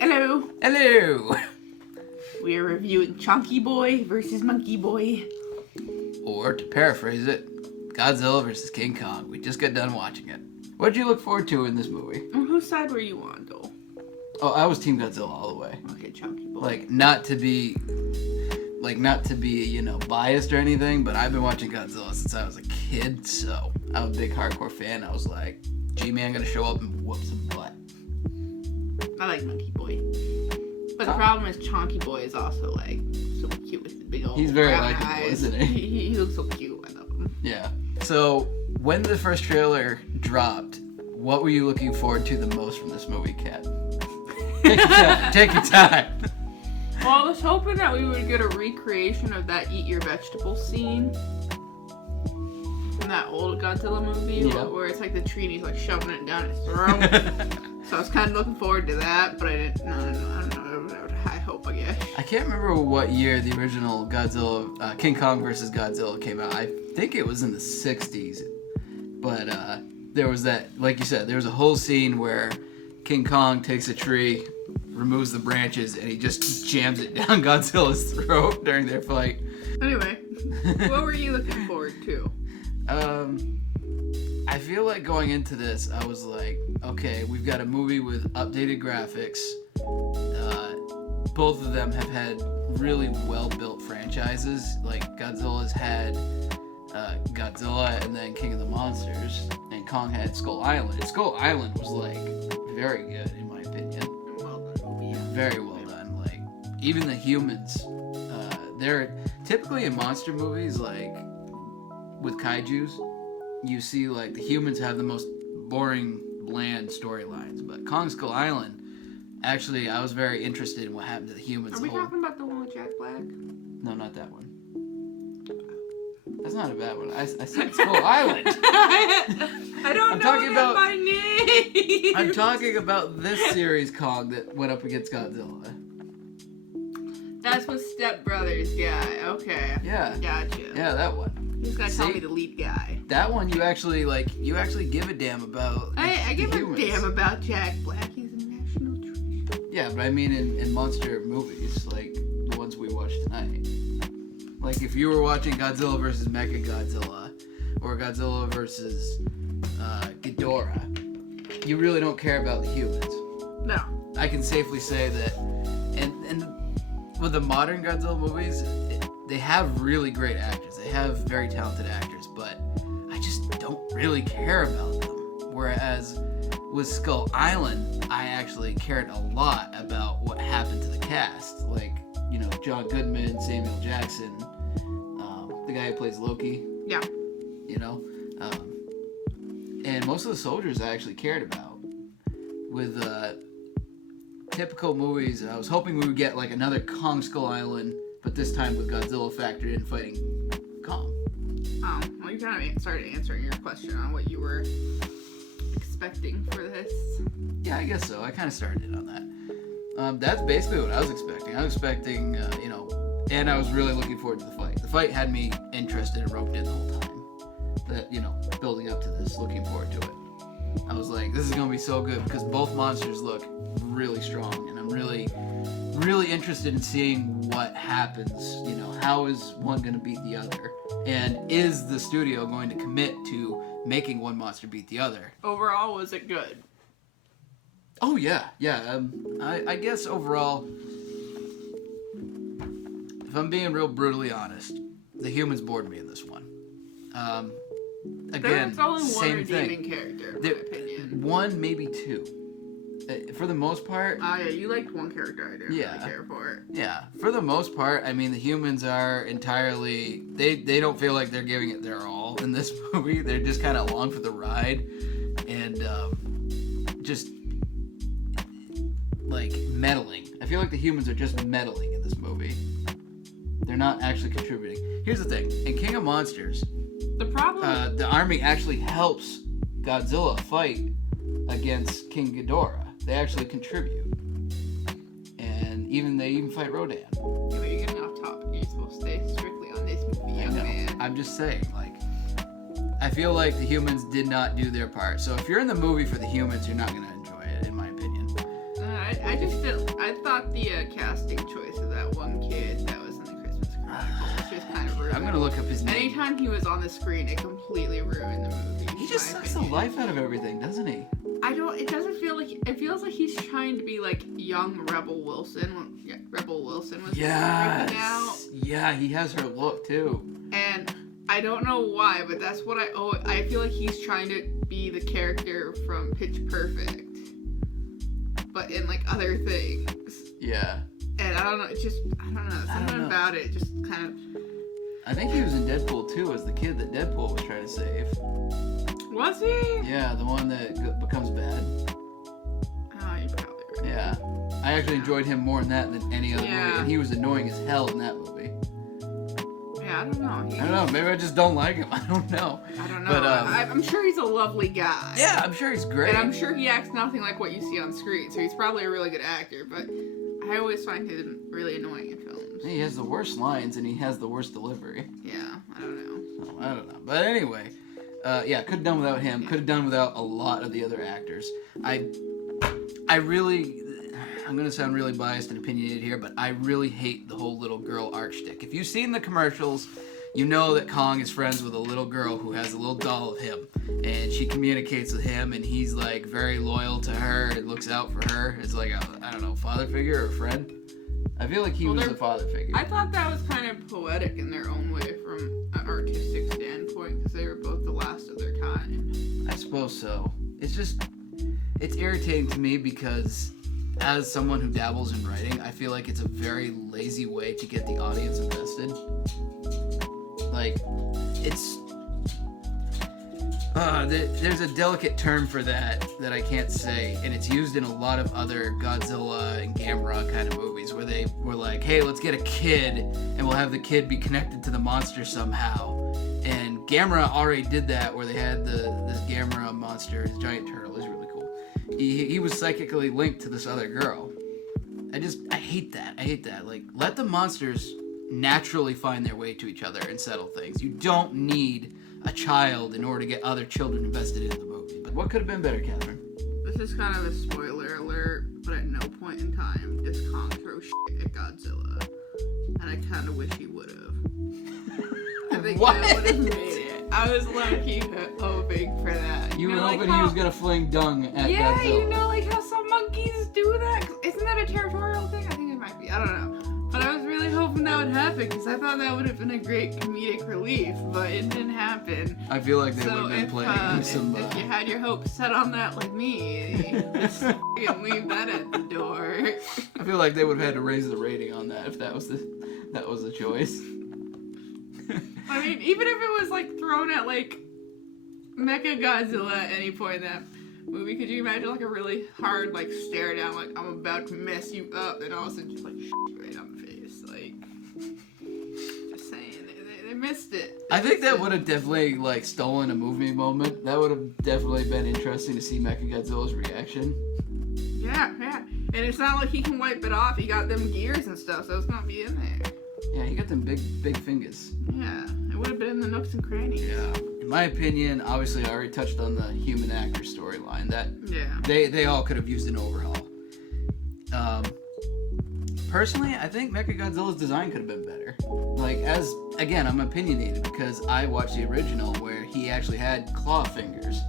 Hello. Hello. We are reviewing Chunky Boy versus Monkey Boy. Or, to paraphrase it, Godzilla versus King Kong. We just got done watching it. What did you look forward to in this movie? And whose side were you on, though? Oh, I was Team Godzilla all the way. Okay, Chunky Boy. Like, not to be, biased or anything, but I've been watching Godzilla since I was a kid, so I'm a big hardcore fan. I was like, G-Man gonna show up and whoop some butt. I like Monkey Boy. But the problem is Chunky Boy is also, like, so cute with the big old He's very brown likable, eyes. isn't he? He looks so cute. I love him. Yeah. So, when the first trailer dropped, what were you looking forward to the most from this movie, Kat? Take your time. Well, I was hoping that we would get a recreation of that eat your vegetables scene from that old Godzilla movie, where it's like the tree and he's like shoving it down his throat. So I was kind of looking forward to that, but I didn't. I don't know. High hope, I guess. I can't remember what year the original Godzilla, King Kong versus Godzilla came out. I think it was in the 60s, but there was that, like you said, there was a whole scene where King Kong takes a tree, removes the branches, and he just jams it down Godzilla's throat during their fight. Anyway, what were you looking forward to? I feel like going into this, I was like, okay, we've got a movie with updated graphics. Both of them have had really well-built franchises. Like, Godzilla's had Godzilla and then King of the Monsters, and Kong had Skull Island. And Skull Island was, like, very good, in my opinion. Well done movie, yeah. Very well done. Like, even the humans, they're typically in monster movies, like, with kaijus, you see, like, the humans have the most boring, bland storylines. But Kong Skull Island, actually, I was very interested in what happened to the humans. Are we talking about the one with Jack Black? No, not that one. That's not a bad one. I said Skull Island. I don't know my name. I'm talking about this series Kong that went up against Godzilla. That's with Step Brothers guy. Okay. Yeah. Gotcha. Yeah, that one. He's gonna tell me the lead guy. That one you actually give a damn about. I give a damn about Jack Black. He's a national treasure. Yeah, but I mean in monster movies, like the ones we watched tonight. Like if you were watching Godzilla versus Mechagodzilla or Godzilla versus Ghidorah, you really don't care about the humans. No. I can safely say that, and with the modern Godzilla movies, they have really great actors. They have very talented actors, but I just don't really care about them. Whereas with Skull Island, I actually cared a lot about what happened to the cast. Like, John Goodman, Samuel Jackson, the guy who plays Loki. Yeah. And most of the soldiers I actually cared about. With typical movies, I was hoping we would get like another Kong Skull Island, but this time with Godzilla factored in fighting Kong. Well, you kind of started answering your question on what you were expecting for this. Yeah, I guess so. I kind of started it on that. That's basically what I was expecting. I was expecting, and I was really looking forward to the fight. The fight had me interested and roped in the whole time. That, building up to this, looking forward to it. I was like, this is going to be so good because both monsters look really strong, and I'm really, really interested in seeing what happens. How is one going to beat the other? And is the studio going to commit to making one monster beat the other? Overall, was it good? Oh, yeah. I guess overall, if I'm being real brutally honest, the humans bored me in this one. Again, there's only one same redeeming thing. character, in my opinion. One, maybe two. For the most part... Oh, yeah, you liked one character I didn't really care for. Yeah, for the most part, I mean, the humans are entirely... They don't feel like they're giving it their all in this movie. They're just kind of along for the ride. And just, like, meddling. I feel like the humans are just meddling in this movie. They're not actually contributing. Here's the thing. In King of Monsters... The problem... the army actually helps Godzilla fight against King Ghidorah. They actually contribute. And they even fight Rodan. Yeah, but you're getting off topic. You're supposed to stay strictly on this movie, young man. I'm just saying, like, I feel like the humans did not do their part. So if you're in the movie for the humans, you're not going to enjoy it, in my opinion. I just didn't. I thought the casting choice of that one kid that was in the Christmas Chronicles was kind of ruined. I'm going to look up his name. Anytime he was on the screen, it completely ruined the movie. He just sucks the life out of everything, doesn't he? It doesn't feel like, it feels like he's trying to be like young Rebel Wilson. Rebel Wilson was freaking out. Yeah, he has her look too. And I don't know why, but that's what I feel like he's trying to be the character from Pitch Perfect, but in like other things. Yeah. And I don't know, something about it just kind of. I think he was in Deadpool 2 as the kid that Deadpool was trying to save. Was he? Yeah, the one that becomes bad. Oh, you're probably right. Yeah. I actually enjoyed him more in that than any other movie, and he was annoying as hell in that movie. Yeah, I don't know. I don't know. Maybe I just don't like him. I don't know. But I'm sure he's a lovely guy. Yeah, I'm sure he's great. And I'm sure he acts nothing like what you see on screen, so he's probably a really good actor, but I always find him really annoying in films. He has the worst lines, and he has the worst delivery. Yeah, I don't know. So, I don't know. But anyway, could have done without him. Could have done without a lot of the other actors. I'm going to sound really biased and opinionated here, but I really hate the whole little girl arc shtick. If you've seen the commercials, you know that Kong is friends with a little girl who has a little doll of him, and she communicates with him, and he's like very loyal to her and looks out for her. It's like a, I don't know, father figure or a friend. I feel like he was a father figure. I thought that was kind of poetic in their own way from an artistic standpoint, because they were both the last of their kind. I suppose so. It's irritating to me because as someone who dabbles in writing, I feel like it's a very lazy way to get the audience invested. Like, it's... there's a delicate term for that I can't say, and it's used in a lot of other Godzilla and Gamera kind of movies, where they were like, hey, let's get a kid, and we'll have the kid be connected to the monster somehow. And Gamera already did that, where they had this Gamera monster, his giant turtle, is really cool. He was psychically linked to this other girl. I hate that. Like, let the monsters naturally find their way to each other and settle things. You don't need a child in order to get other children invested in the movie. But what could have been better, Catherine? This is kind of a spoiler alert, but at no point in time does Kong throw shit at Godzilla. And I kind of wish he would have. I think that would have made it. I was low-key hoping for that. You were hoping he was going to fling dung at Godzilla. Yeah, you know, like how some monkeys do that? Isn't that a territorial thing? I think it might be. I don't know. But I was really hoping that would happen, because I thought that would have been a great comedic relief, but it didn't happen. I feel like they would have been playing some... If you had your hopes set on that like me, just leave that at the door. I feel like they would have had to raise the rating on that if that was the choice. I mean, even if it was like thrown at like Mecha Godzilla at any point in that movie, could you imagine like a really hard like stare down, like I'm about to mess you up, and all of a sudden just like right on the face, like just saying they missed it. I think that would have definitely like stolen a movie moment. That would have definitely been interesting to see Mechagodzilla's reaction. Yeah, and it's not like he can wipe it off. He got them gears and stuff, so it's not be in there. Yeah, he got them big fingers. Yeah, it would have been in the nooks and crannies. Yeah. In my opinion, obviously I already touched on the human actor storyline. They all could have used an overhaul. Personally, I think Mechagodzilla's design could have been better. Like, again, I'm opinionated because I watched the original where he actually had claw fingers.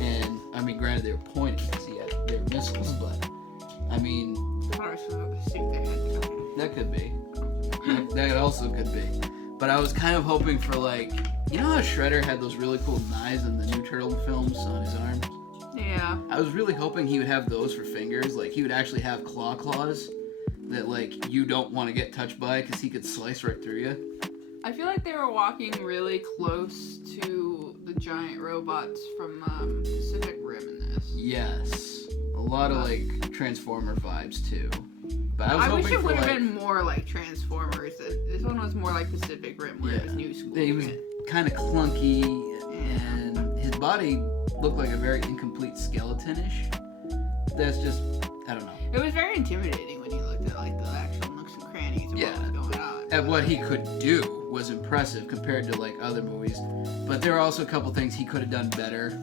And, I mean, granted they were pointed because they were missiles, but, I mean... That could be. That also could be. But I was kind of hoping for, like... You know how Shredder had those really cool knives in the new Turtle films on his arms? Yeah. I was really hoping he would have those for fingers. Like, he would actually have claws that, like, you don't want to get touched by because he could slice right through you. I feel like they were walking really close to the giant robots from Pacific Rim in this. Yes. A lot of, like, Transformer vibes, too. But I wish it would have been more like Transformers. This one was more like Pacific Rim, where it was new school. He was kind of clunky, and his body looked like a very incomplete skeleton-ish. That's just, I don't know. It was very intimidating when you looked at like the actual nooks and crannies of what was going on. At what he could do. was impressive compared to like other movies, but there are also a couple things he could have done better.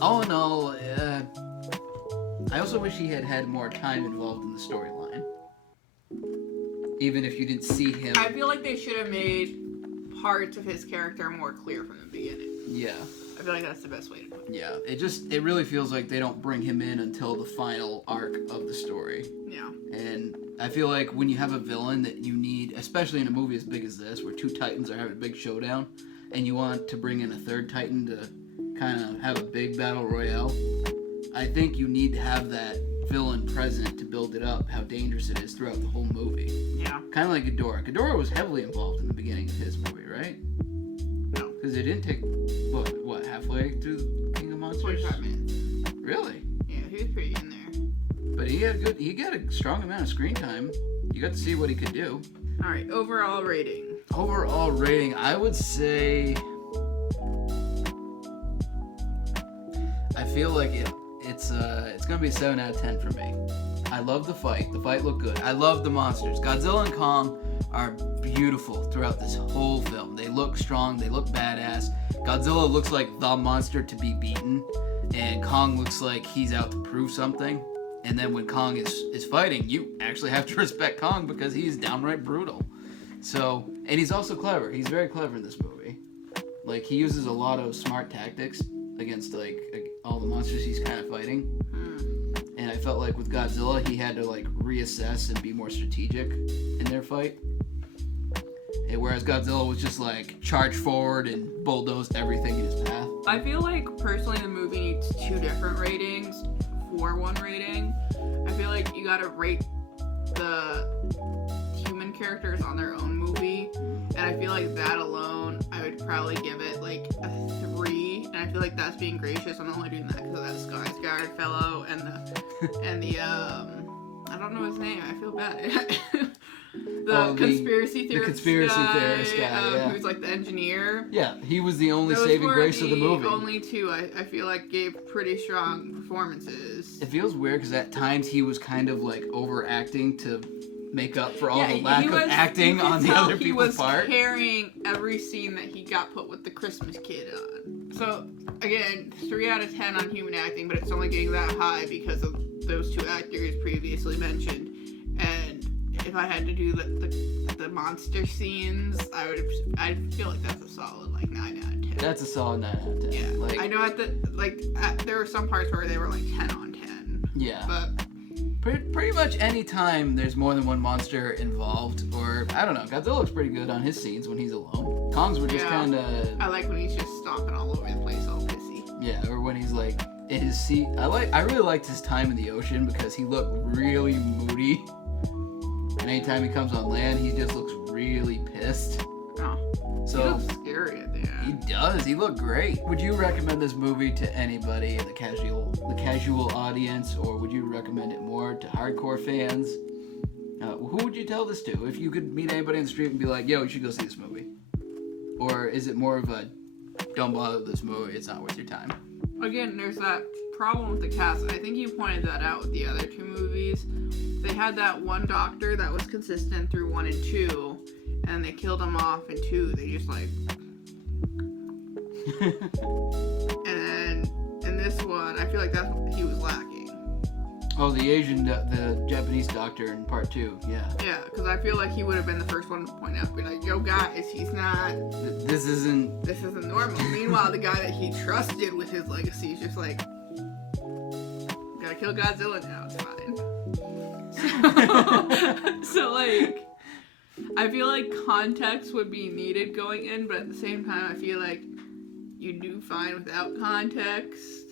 All in all, I also wish he had had more time involved in the storyline. Even if you didn't see him. I feel like they should have made parts of his character more clear from the beginning. Yeah. I feel like that's the best way to put it. Yeah. It really feels like they don't bring him in until the final arc of the story. Yeah. And I feel like when you have a villain that you need, especially in a movie as big as this, where two titans are having a big showdown, and you want to bring in a third titan to kind of have a big battle royale, I think you need to have that villain present to build it up, how dangerous it is throughout the whole movie. Yeah. Kind of like Ghidorah. Ghidorah was heavily involved in the beginning of his movie, right? No. Because it didn't take, what, halfway through King of Monsters? 45 minutes. Really? Yeah, he was pretty in there. But he got a strong amount of screen time. You got to see what he could do. Alright, overall rating. Overall rating, I would say... I feel like it's gonna be a 7 out of 10 for me. I love the fight. The fight looked good. I love the monsters. Godzilla and Kong are beautiful throughout this whole film. They look strong. They look badass. Godzilla looks like the monster to be beaten, and Kong looks like he's out to prove something. And then when Kong is fighting, you actually have to respect Kong because he's downright brutal. So, and he's also clever. He's very clever in this movie. Like, he uses a lot of smart tactics against, like, all the monsters he's kind of fighting. And I felt like with Godzilla, he had to, like, reassess and be more strategic in their fight. And whereas Godzilla was just, like, charge forward and bulldoze everything in his path. I feel like, personally, the movie needs 2 different ratings for 1 rating. I feel like you gotta rate the human characters on their own movie. And I feel like that alone, I would probably give it, like, a 3. And I feel like that's being gracious. I'm only doing that because of that Skarsgård fellow and the I don't know his name. I feel bad. the conspiracy theorist guy, yeah. who's like the engineer. Yeah, he was the only Those saving were grace of the movie. Only 2 I feel like gave pretty strong performances. It feels weird because at times he was kind of like overacting to make up for all the lack of acting on the other people's part. He was carrying every scene that he got put with the Christmas kid on. So again, 3 out of 10 on human acting, but it's only getting that high because of those 2 actors previously mentioned. And if I had to do the monster scenes, I'd feel like that's a solid like 9 out of 10. That's a solid 9 out of 10. Yeah, like, I know there were some parts where they were like 10 on 10. Yeah, but pretty much any time there's more than one monster involved, or I don't know, Godzilla looks pretty good on his scenes when he's alone. Kong's were just kind of. I like when he's just stomping all over the place, all pissy. Yeah, or when he's like in his seat. I really liked his time in the ocean because he looked really moody. And anytime he comes on land, he just looks really pissed. Oh, so he looks scary at the end. He does. He looked great. Would you recommend this movie to anybody in the casual audience, or would you recommend it more to hardcore fans? Who would you tell this to? If you could meet anybody on the street and be like, "Yo, you should go see this movie," or is it more of a "Don't bother with this movie. It's not worth your time"? Again, there's that problem with the cast. I think you pointed that out with the other 2 movies. They had that one doctor that was consistent through 1 and 2, and they killed him off in 2. They just like. And then in this one, I feel like that's what he was lacking. Oh, the Japanese doctor in part 2, yeah. Yeah, because I feel like he would have been the first one to point out, be like, "Yo, guys, he's not. This isn't normal." Meanwhile, the guy that he trusted with his legacy is just like, "Gotta kill Godzilla now. It's fine." So like, I feel like context would be needed going in, but at the same time, I feel like you do fine without context.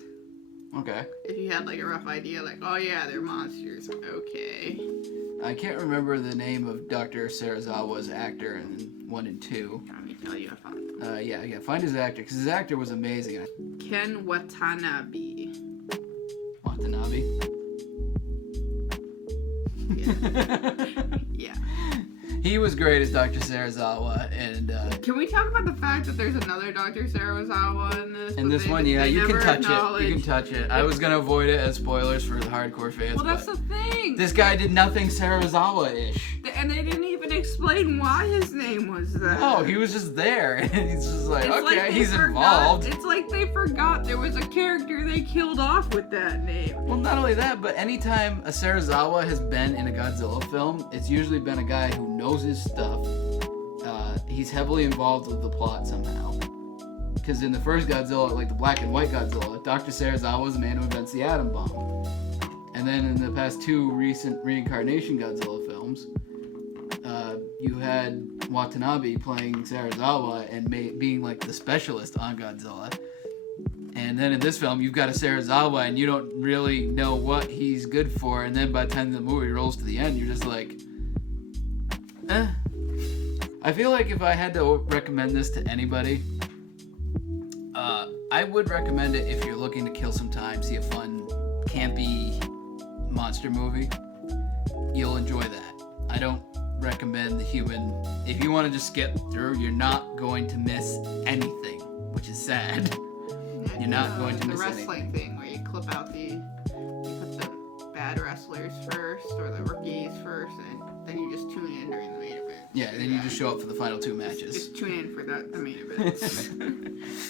Okay. If you had like a rough idea, like, oh yeah, they're monsters. Okay. I can't remember the name of Dr. Serizawa's actor in 1 and 2. Let me tell you, I found him. Yeah, find his actor, because his actor was amazing. Ken Watanabe. Watanabe? Yeah. Yeah. He was great as Dr. Serizawa, and can we talk about the fact that there's another Dr. Serizawa in this? In this one, yeah, you can touch it. You can touch it. I was gonna avoid it as spoilers for the hardcore fans. Well, that's the thing. This guy did nothing Serizawa-ish. And they didn't even even explain why his name was that. No, he was just there, and he's just like, It's okay, like he's forgot- involved. It's like they forgot there was a character they killed off with that name. Well, not only that, but anytime a Serizawa has been in a Godzilla film, it's usually been a guy who knows his stuff. He's heavily involved with the plot somehow. Because in the first Godzilla, like the black and white Godzilla, Dr. Serizawa was the man who invents the atom bomb. And then in the past 2 recent reincarnation Godzilla films, you had Watanabe playing Serizawa and being like the specialist on Godzilla. And then in this film, you've got a Serizawa and you don't really know what he's good for. And then by the time the movie rolls to the end, you're just like, eh. I feel like if I had to recommend this to anybody, I would recommend it if you're looking to kill some time, see a fun, campy monster movie. You'll enjoy that. I don't recommend the human. If you want to just skip through, you're not going to miss anything, which is sad. You're not going to miss anything. The wrestling thing where you clip out you put the bad wrestlers first or the rookies first, and then you just tune in during the main event. Yeah, then you just show up for the final 2 matches. Just tune in for the main event.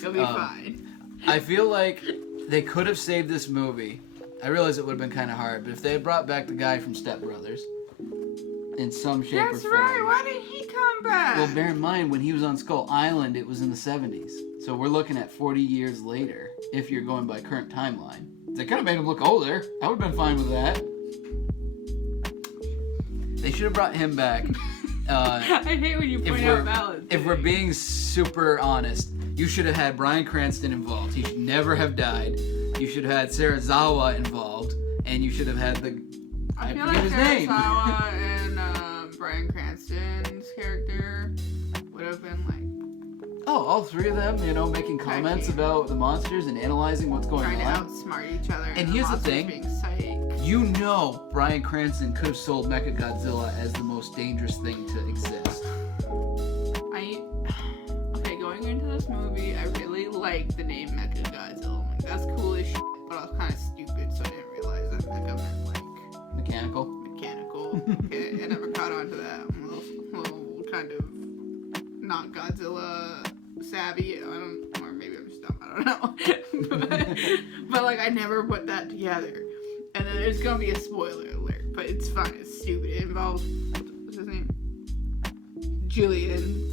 You'll be fine. I feel like they could have saved this movie. I realize it would have been kind of hard, but if they had brought back the guy from Step Brothers in some shape or form. That's right. Why didn't he come back? Well, bear in mind, when he was on Skull Island, it was in the 70s. So we're looking at 40 years later, if you're going by current timeline. They could have made him look older. I would have been fine with that. They should have brought him back. I hate when you point out balance. If we're being super honest, you should have had Bryan Cranston involved. He should never have died. You should have had Serizawa involved, and you should have had I forget his name. Serizawa and Bryan Cranston's character would have been like. Oh, all 3 of them, making comments about the monsters and analyzing what's going on. Trying to outsmart each other. And here's the thing. Being psych. Bryan Cranston could have sold Mechagodzilla as the most dangerous thing to exist. Going into this movie, I really liked the name Mechagodzilla. I'm like, that's cool as shit, but I was kind of stupid, so I didn't realize that Mecha meant like mechanical. Okay, I never caught on to that. I'm a little kind of not Godzilla savvy. Or maybe I'm just dumb. I don't know. but like I never put that together. And then there's gonna be a spoiler alert, but it's fine. It's stupid. It involves what's his name? Julian.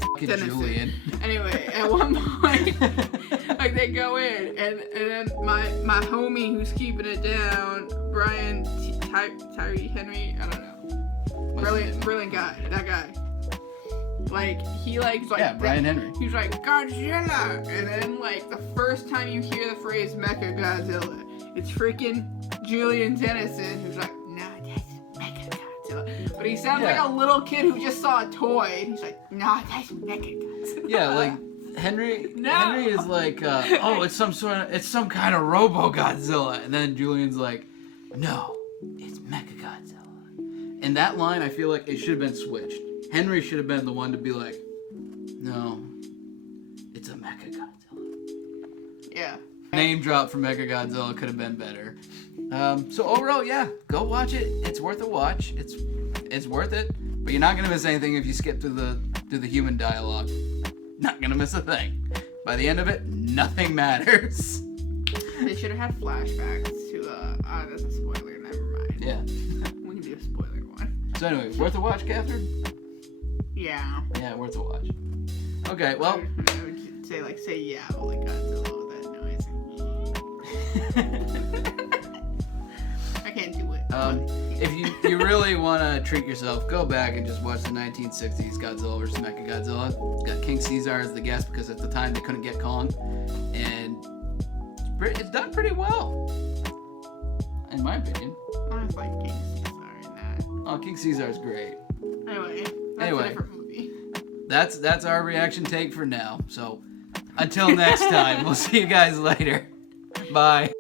Anyway, at one point, like they go in, and then my homie who's keeping it down, Brian Tyree Henry, I don't know, brilliant guy, that guy. Like he Brian Henry. He's like Godzilla, and then like the first time you hear the phrase Mecha Godzilla, it's freaking Julian Dennison who's like, nah, that's Mecha Godzilla. But he sounds like a little kid who just saw a toy, and he's like, nah, that's Mecha Godzilla. Yeah, like Henry is like, it's some kind of Robo Godzilla, and then Julian's like, no, it's Mecha Godzilla. And that line, I feel like it should have been switched. Henry should have been the one to be like, no, it's a Mecha Godzilla. Yeah. Name drop for Mecha Godzilla could have been better. So overall, yeah, go watch it. It's worth a watch. It's worth it. But you're not gonna miss anything if you skip through the human dialogue. Not gonna miss a thing. By the end of it, nothing matters. They should have had flashbacks to that's a spoiler, never mind. Yeah. We can do a spoiler one. So anyway, worth a watch, Catherine? Yeah. Yeah, worth a watch. Okay, well. I would say yeah, but like Godzilla with that noise. I can't do it. If you really want to treat yourself, go back and just watch the 1960s Godzilla vs. Mechagodzilla. It's got King Caesar as the guest because at the time they couldn't get Kong, and it's done pretty well, in my opinion. I like King Caesar in that. Oh, King Caesar's great. Anyway, that's a different movie. That's our reaction take for now. So until next time, we'll see you guys later. Bye.